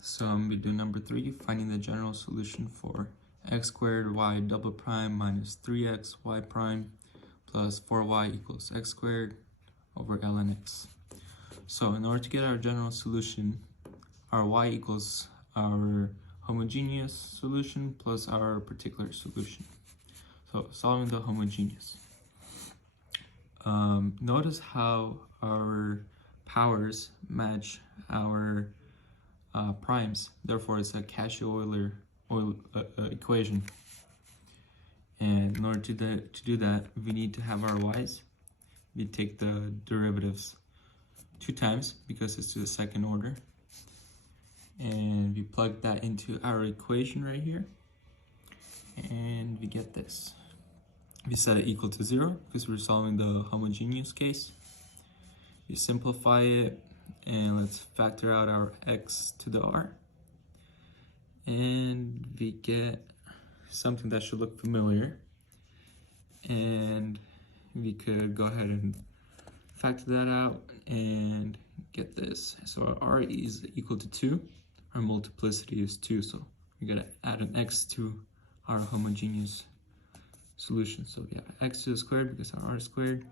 So I'm going to do number 3, finding the general solution for x squared y double prime minus 3x y prime plus 4y equals x squared over ln x. So in order to get our general solution, our y equals our homogeneous solution plus our particular solution. So solving the homogeneous. Notice how our powers match our primes, therefore it's a Cauchy-Euler equation. And in order to do that, we need to have our y's. We take the derivatives 2 times because it's to the second order. And we plug that into our equation right here. And we get this. We set it equal to 0 because we're solving the homogeneous case. You simplify it, and let's factor out our x to the r. And we get something that should look familiar. And we could go ahead and factor that out and get this. So our r is equal to 2. Our multiplicity is 2, so we gotta add an x to our homogeneous solution. So we have x to the squared because our r is squared,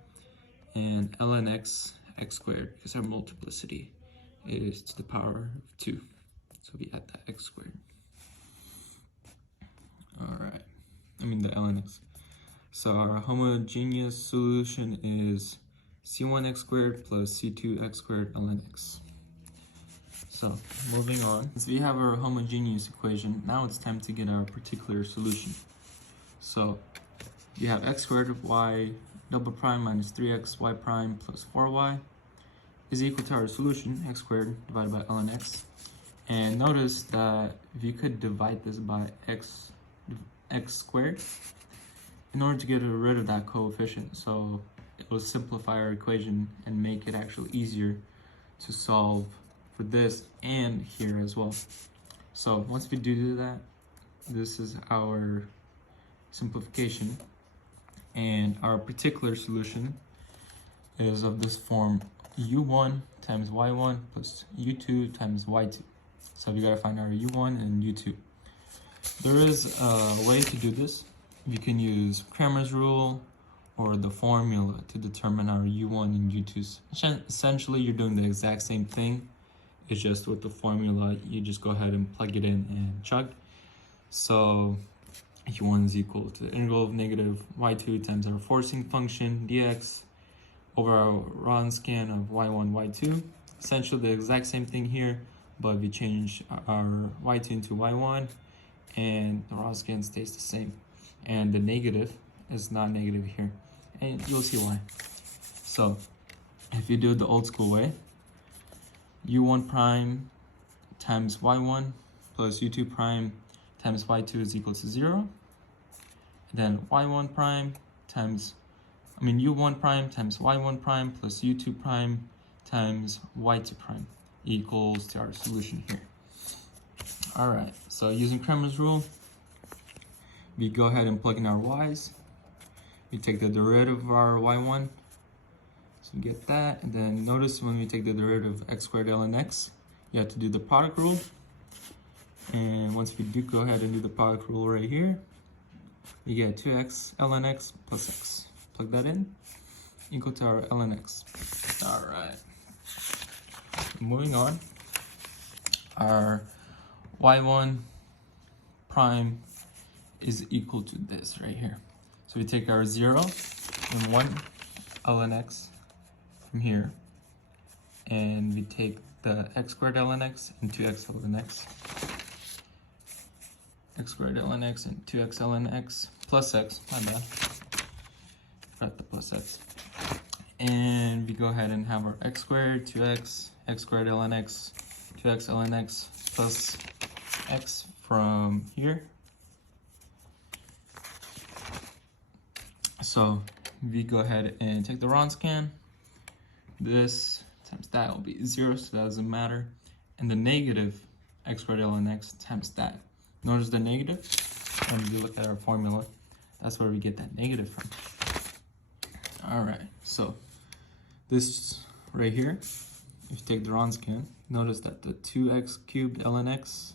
and ln x squared because our multiplicity is to the power of 2. So we add that x squared. Alright, the ln x. So our homogeneous solution is c1x squared plus c2x squared ln x. So moving on, since we have our homogeneous equation, now it's time to get our particular solution. So we have x squared of y double prime minus 3x y prime plus 4y is equal to our solution, x squared divided by ln x. And notice that if you could divide this by x squared in order to get rid of that coefficient. So it will simplify our equation and make it actually easier to solve for this and here as well. So once we do that, this is our simplification. And our particular solution is of this form: u1 times y1 plus u2 times y2. So we gotta find our u1 and u2. There is a way to do this. You can use Cramer's rule or the formula to determine our u1 and u2s. Essentially, you're doing the exact same thing. It's just with the formula, you just go ahead and plug it in and chug. So u1 is equal to the integral of negative y2 times our forcing function dx over our Wronskian of y1, y2. Essentially the exact same thing here, but we change our y2 into y1, and the Wronskian stays the same. And the negative is not negative here, and you'll see why. So if you do it the old school way, u1 prime times y1 plus u2 prime times y2 is equal to 0. Then y1 prime times, u1 prime times y1 prime plus u2 prime times y2 prime equals to our solution here. Alright, so using Cramer's rule, we go ahead and plug in our y's. We take the derivative of our y1, so we get that. And then notice when we take the derivative of x squared ln x, you have to do the product rule. And once we do go ahead and do the product rule right here, we get 2x ln x plus x. Plug that in, equal to our ln x. Alright. Moving on, our y1 prime is equal to this right here. So we take our 0 and 1 ln x from here, and we take the x squared ln x and 2x ln x. X squared ln x and 2x ln x plus x, my bad. Forgot the plus x. And we go ahead and have our x squared, 2x, x squared ln x, 2x ln x plus x from here. So we go ahead and take the Wronskian. This times that will be 0, so that doesn't matter. And the negative x squared ln x times that. Notice the negative, when we look at our formula, that's where we get that negative from. Alright, so this right here if you take the Wronskian, notice that the 2x cubed ln x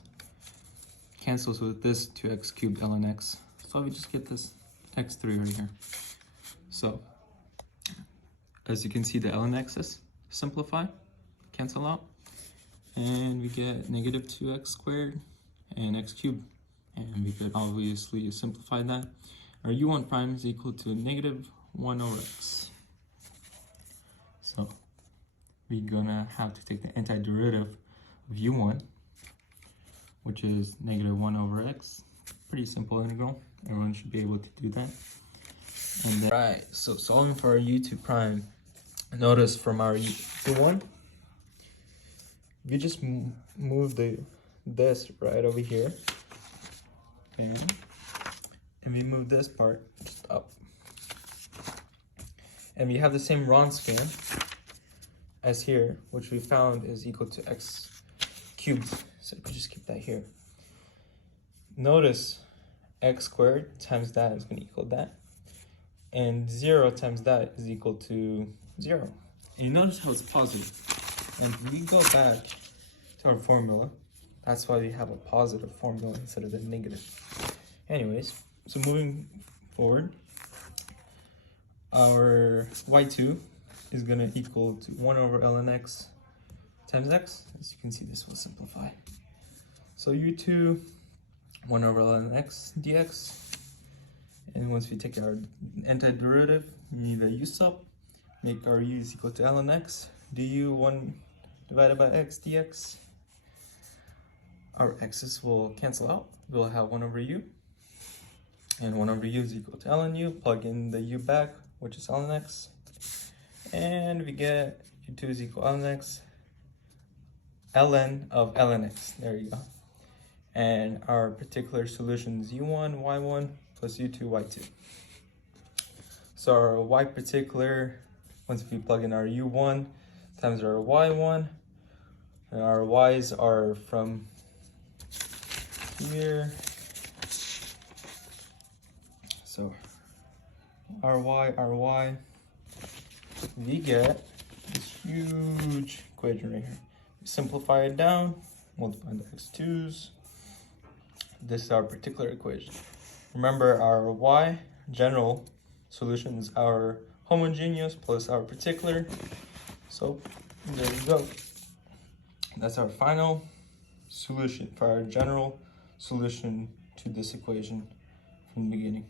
cancels with this 2x cubed ln x. So we just get this x3 right here. So as you can see, the ln x's simplify, cancel out, and we get negative 2x squared and x cubed. And we could obviously simplify that. Our u1 prime is equal to negative 1 over x. So we're gonna have to take the antiderivative of u1, which is negative 1 over x. Pretty simple integral. Everyone should be able to do that. And then, right, so solving for our u2 prime, notice from our u1, we just move this right over here. And we move this part just up. And we have the same Wronskian as here, which we found is equal to x cubed. So we could just keep that here. Notice x squared times that is going to equal that. And 0 times that is equal to 0. And you notice how it's positive. And if we go back to our formula, that's why we have a positive formula instead of the negative. Anyways, so moving forward, our y2 is going to equal to 1 over ln x times x. As you can see, this will simplify. So u2, 1 over ln x dx. And once we take our antiderivative, we need a u sub, make our u is equal to ln x, du 1 divided by x dx. Our x's will cancel out. We'll have 1 over u. And 1 over u is equal to ln u. Plug in the u back, which is ln x. And we get u2 is equal to ln x, ln of ln x. There you go. And our particular solution is u1, y1 plus u2, y2. So our y particular, once we plug in our u1 times our y1, and our y's are from here. So our y, we get this huge equation right here. We simplify it down, multiply the x2's. This is our particular equation. Remember, our y general solution is our homogeneous plus our particular. So there you go. That's our final solution for our general solution to this equation from the beginning.